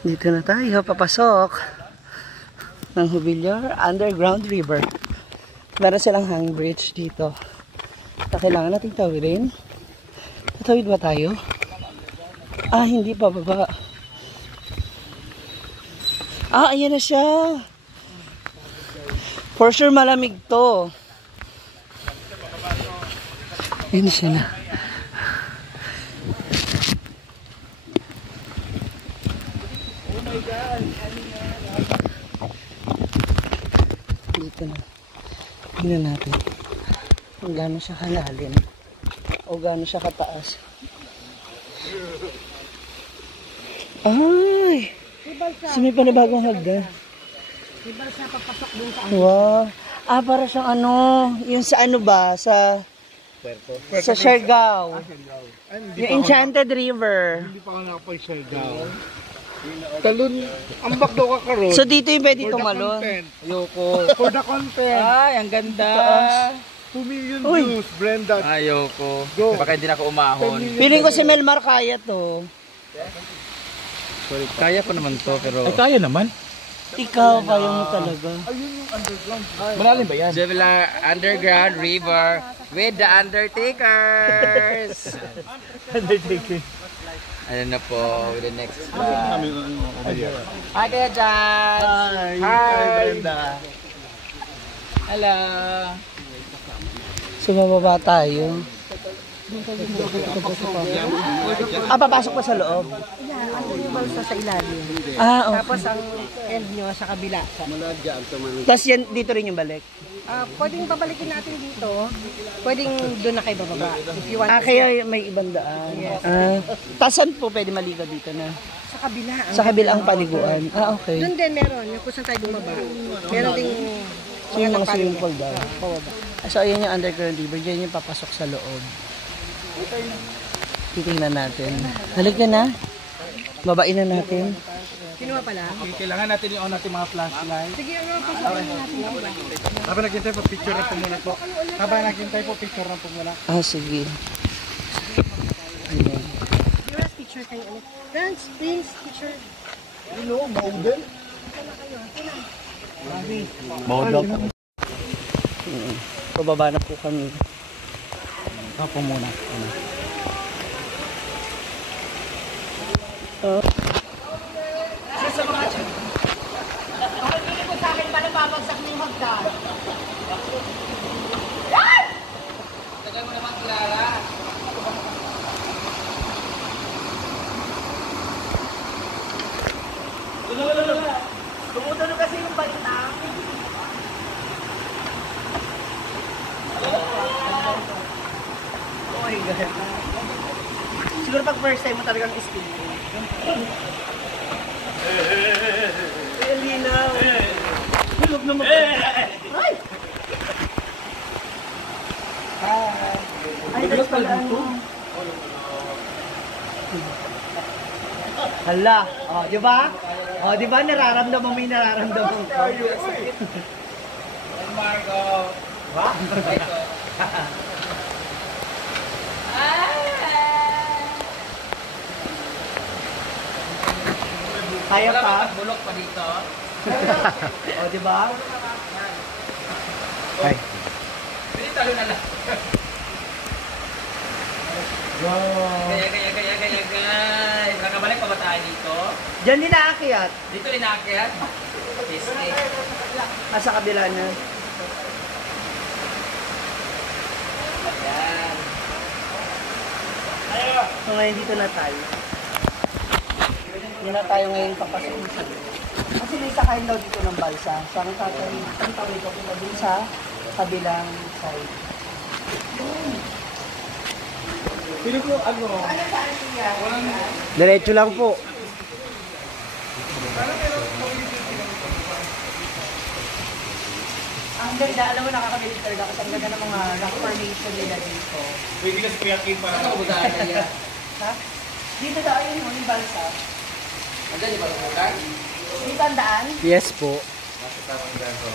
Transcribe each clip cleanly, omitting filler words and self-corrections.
Dito na tayo, papasok ng Jubilar Underground River. Meron silang hang bridge dito. Na kailangan natin tawidin. Tatawid ba tayo? Ah, hindi pa, baba. Ah, ayan na siya. For sure malamig to. Ayan siya na. Dito na. Tingnan natin kung gaano siya kalalim o gaano siya kataas. Ay! So may panibagong hagdan. Diba siya papasok dun sa Wow! Ah, para siyang ano, yung sa ano ba? Sa Siargao. Yung Enchanted River. Hindi pa ka nakapag-Siargao. Talon, ambak daw ka karon. So dito yung pwede tumalon. Ayoko. For the content. Ay, ang ganda. 2 million views, Brenda. Ayoko. Go. Baka hindi na ako umahon. Feeling ko si Melmar kaya to. Sorry, kaya pa naman to, pero... Ay, kaya naman. Ikaw, kaya mo talaga. Ayun yung underground. Malalim ba yan? Jubilar Underground River with the Undertakers. Undertaking. Ano na po, with the next vlog. Hi, Kuya Jan! Hi, Brenda. Hello! So, mababa tayo. Ah, papasok pa sa loob. yan, ano yung balsa sa ilalim. Ah, okay. Tapos ang end nyo sa kabila. Tapos yan, dito rin yung balik. Pwedeng babalikin natin dito. Pwedeng doon na kayo bababa. If you want Ah, kaya may ibang daan. Ah, tasan po pwede maligo dito na? sa kabila. Sa kabilang paliguan. Ah, okay. Doon din meron. Yung kung saan tayo bumaba. Meron ding So yung mga swimming pool daw. pababa. So ayun yung underground river. Diyan yung papasok sa loob. Titingnan natin. Halika na. Babain na natin. Kinuha pala. Kailangan natin i-on natin mga flashlight. Sige, pasokin natin. Habang naghintay po, picture na po muna po. Habang naghintay po, picture na po muna. Ah, sige. Ayan. Your picture kayo ulit. Friends, please, picture. Hello, Mauden. Pababa na po kami. Ako muna. Tumutunog kasi yung bike namin. Oh my God. Siguro pag first time mo talagang skill. Linaw. Hulog na mag- Ay! Ay, that's pala ano. Hala. Oh, di ba? Oh, di ba nararamdaman mo yung nararamdaman ko? Marco! Ba? Kaya Wala pa? ba bulok pa dito? Oh, di ba? Ay. Pwede talo na lang. Wow. Kaya, guys. Nakabalik pa ba tayo dito? Diyan din naakyat. Dito rin naakyat. Disney. Ah, sa kabila na. Ayan. So ngayon dito na tayo. Hindi na tayo ngayon papasok sa kasi may sakayin daw dito ng balsa. So ang tatawid ko na dun sa kabilang side. Pili ko ano? Diretso lang po. Ang ganda, alam mo nakakabilis talaga kasi ang ganda ng mga rock formation nila dito. Pwede ka sa kayakin para. Ano ba tayo kaya? Ha? Dito daw ayun mo yung balsa. Andan yung balong Dito ang daan? Yes po. Nasa tamang ganito.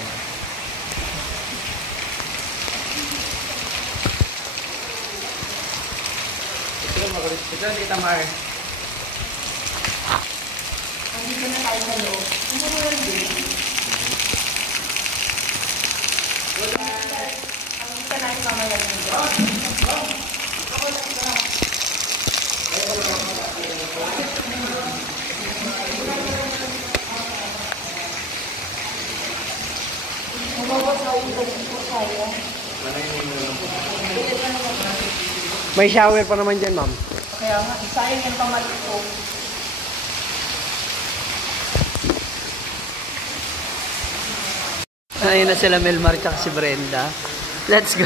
Ito, Tita Mar. dito na tayo sa loob. Umuruan din. Ang isa na yung mamaya nito. May shower pa naman dyan, ma'am. Kaya nga, sayang yung pamalit ko. Ayun na sila Melmar at si Brenda. Let's go.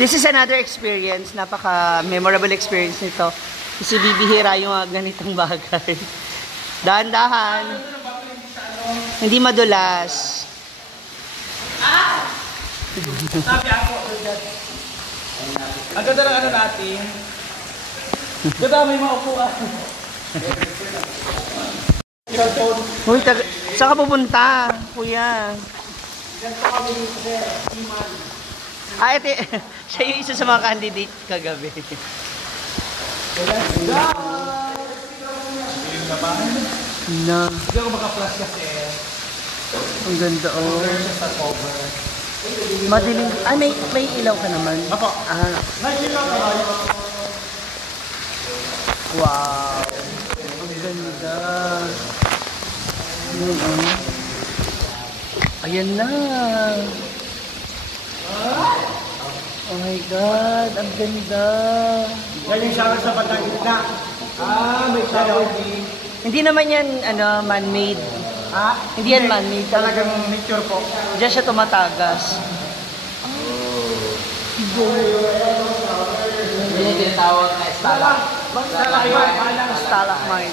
This is another experience. Napaka-memorable experience nito. Kasi bibihira yung ganitong bagay. Dahan-dahan. Hindi madulas. Sabi ako, ang ganda ng ano natin. Ganda may maupuan. Uy, saan ka pupunta, kuya? Ito, siya yung isa sa mga candidate kagabi. Na. Hindi ako maka-flash kasi. Ang ganda, oh. Madilim. Ah, may ilaw ka naman. Apo. Ah. Wow. Ang ganda. Yun, oh. Ayan na. Oh my God, ang ganda. Yan yung shower sa bandang gitna. May shower din. Hindi naman yan, man-made. Hindi yan man-made. Talagang nature po. Diyan siya tumatagas. Yan yung tinatawag na Stalagmite. Stalagmite.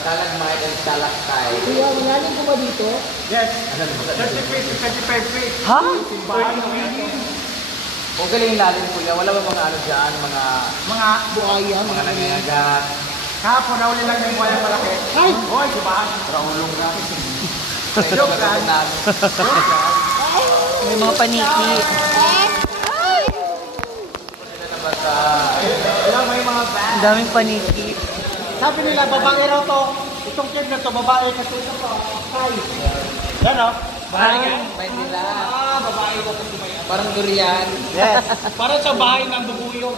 stalagmite and stalactite. Kuya, mangaling ko ba dito? Yes. 30 feet to 25 feet. Ha? Kung galing lalim kuya, wala ba mga ano dyan, mga Buaya, mga nangingagat? Kahapon, nauli lang yung buhay malaki. Ay! Hoy, dibahan. Raulong na. Joke lang. May mga paniki. Ayan, may mga band. Ang daming paniki. Sabi nila, babae raw to. Itong cave na to, babae kasi ito to. Hi. Yan o. Babae ka? Bite nila. Babae ko kasi may Parang durian. Yes. Para sa bahay ng bubuyog.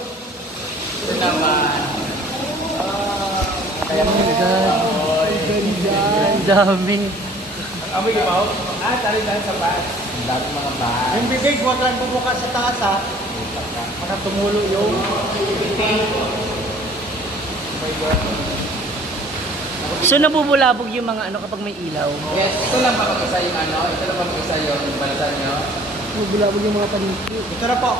Ito naman. Oh my God. Ang dami. Amoy ibaw? Tali lang sa bahay. Ang dami mga bahay. Yung bibig, huwag lang bumuka sa taas ha. Baka tumulo yung So nabubulabog yung mga kapag may ilaw. Yes, ito lang ba mag-isa yung ito lang ba mag-isa yung balasan nyo? Bubulabog yung mga paniki. ito na po.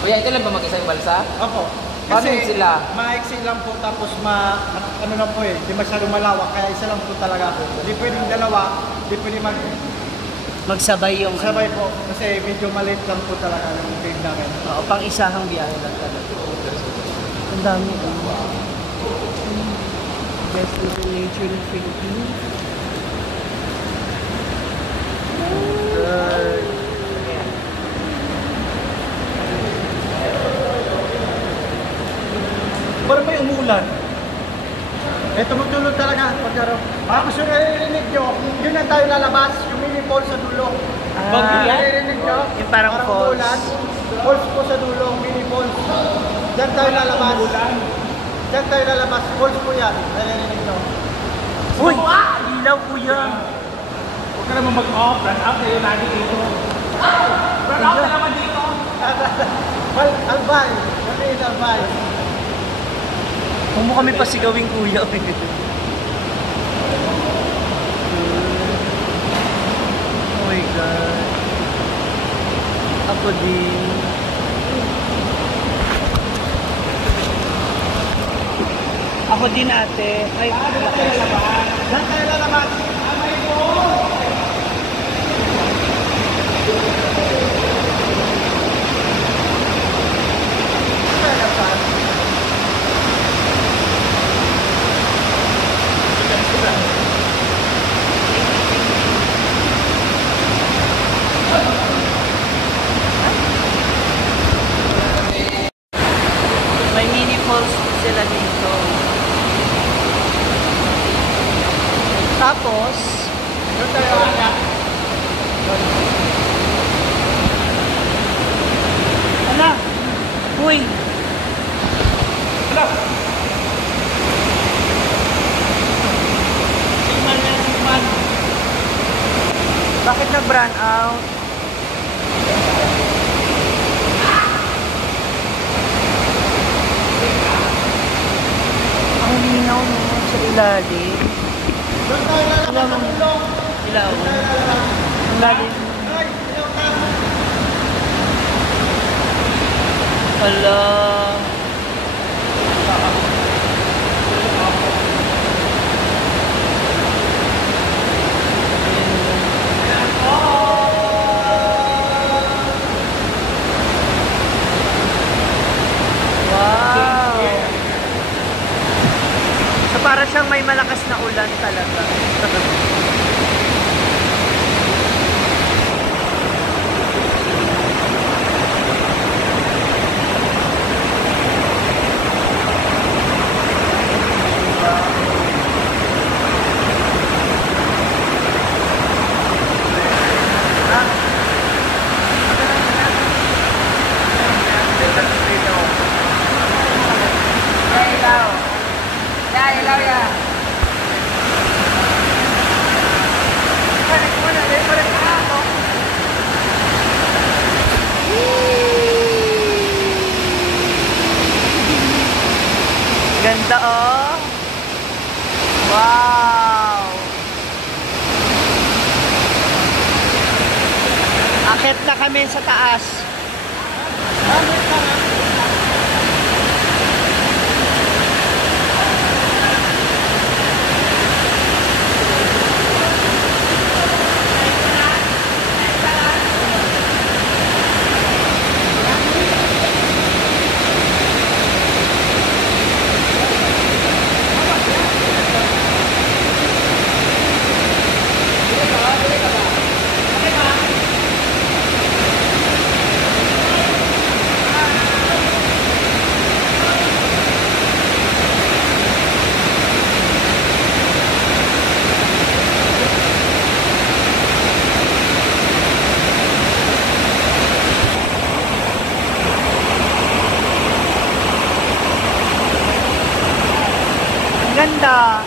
Kuya, ito lang ba mag-isa yung balsa? Opo. Paano sila? Maiksi lang po tapos ano na po di masyadong malawak kaya isa lang po talaga po. Hindi pwedeng dalawa, hindi pwedeng Magsabay yung sabay po kasi medyo maliit lang po talaga yung cave namin. Oo, pang isahang biyahe lang talaga. Ang dami. Best little nature ng Philippines. Parang may umulan. Tumutulog talaga. Mga gusto narinig nyo, yun ang tayo lalabas, yung mini fall sa dulo. Pag narinig nyo, Yung parang falls. umulan, falls po sa dulo, mini falls. Diyan tayo lalabas. Diyan tayo lalabas, falls po yan. Narinig nyo. Uy! Ilaw, kuya! Huwag ka naman mag-off, run out kayo lagi dito. Run out na naman dito. Well, albay. What is albay? Huwag mo kami pasigawing kuya. Oh my God. Ako din. Ako din ate. Ay, Diyan tayo lalabas. Amay mo! may mini falls sila dito. Uy! Bakit nag-brand out? Ang linaw no, sa ilalim. Ilaw. Ang lalim. Hala. Para siyang may malakas na ulan talaga. Ganda oh. Wow. Akit na kami sa taas. Ganda.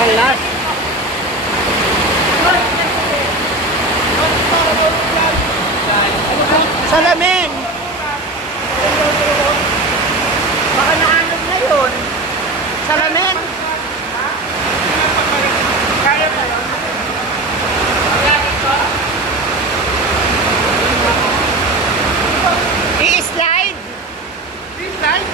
Kalas. Salamin. Baka naanog na yun. Salamin. Kaya ba yun? I-slide. I-slide?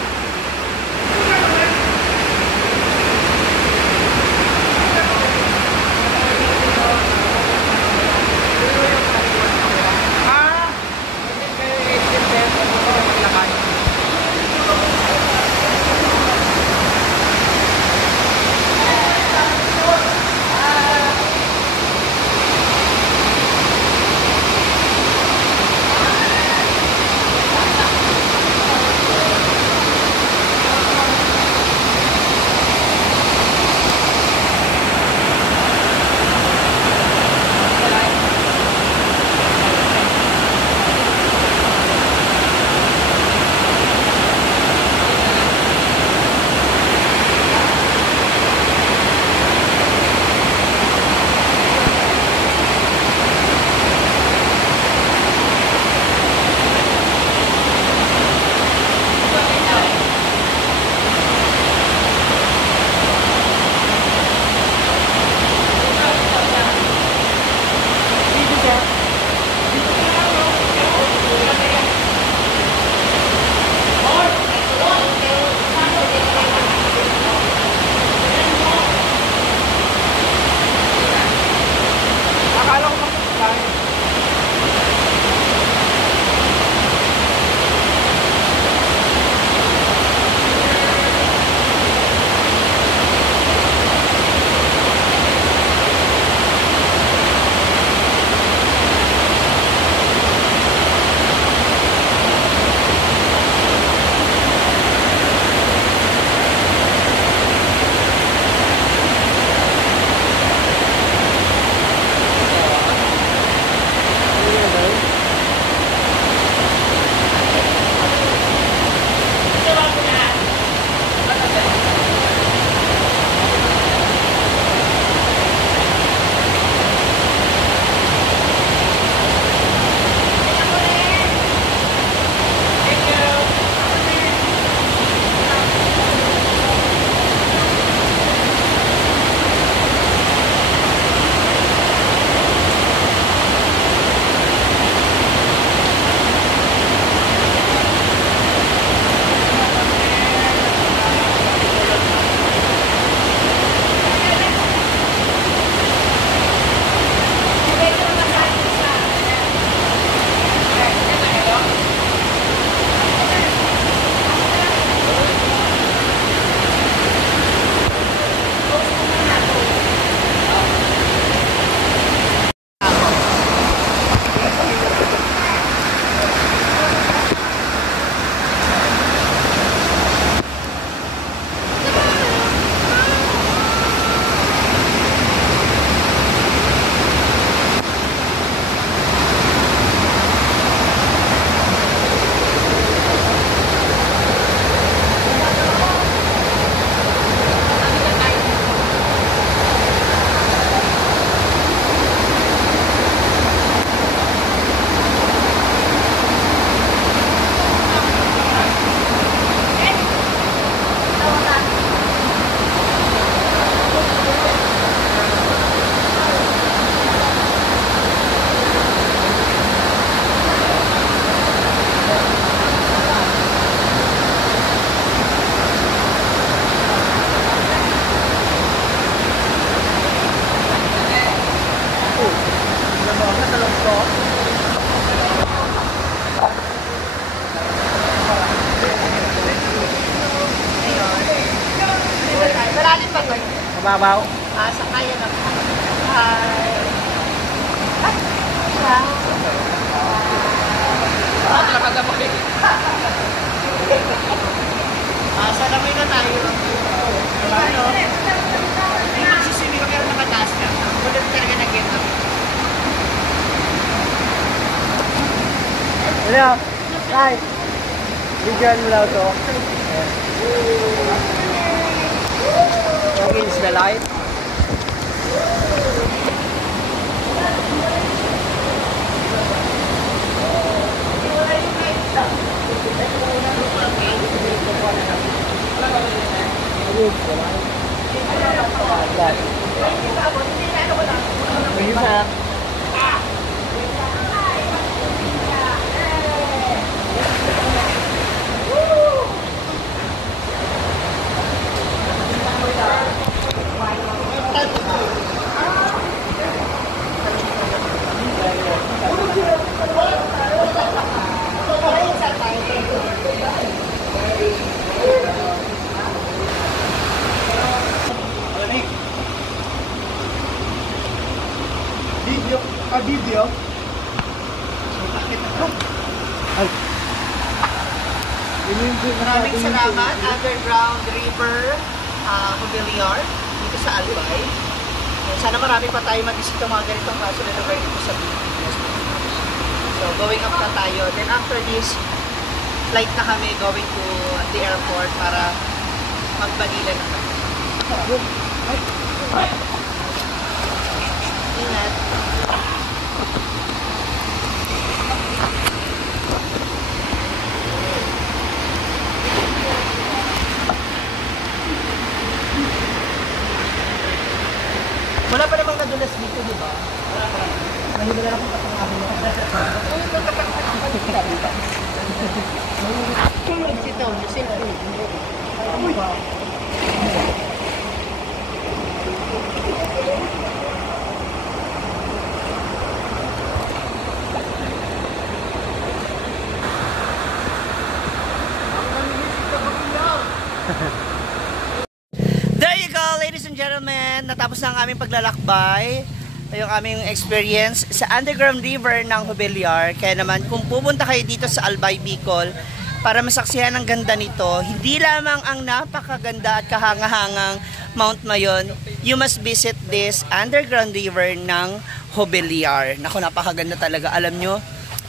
ibabaw. Sa kaya na po. Hi! Hi! Sa lamay na tayo. Ano? May magsisimi ka pero nakataas ka. Wala talaga nag-get up. Ano? Hi! Bigyan mo lang ito. Against the light. Video? Maraming salamat, Underground River Mobiliar dito sa Albay. Sana marami pa tayo mag-isip ng mga ganitong kaso na lugar dito sa Pilipinas. So, going up na tayo. Then after this, flight na kami going to the airport para mag-Manila na kami. Ingat. Wala pa namang nadulas dito, di ba? Wala pa. Mahila na akong kapangahin mo. Sit down, just sit down. There you go, ladies and gentlemen. Natapos na ang aming paglalakbay. Yung aming experience sa Underground River ng Mobiliar. Kaya naman, kung pupunta kayo dito sa Albay, Bicol, para masaksihan ang ganda nito, hindi lamang ang napakaganda at kahangahangang Mount Mayon, you must visit this Underground River ng Mobiliar. Naku, napakaganda talaga. Alam nyo,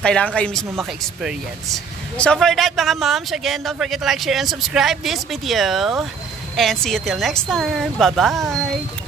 kailangan kayo mismo maka-experience. So for that, mga moms, again, don't forget to like, share, and subscribe this video. And see you till next time. Bye-bye!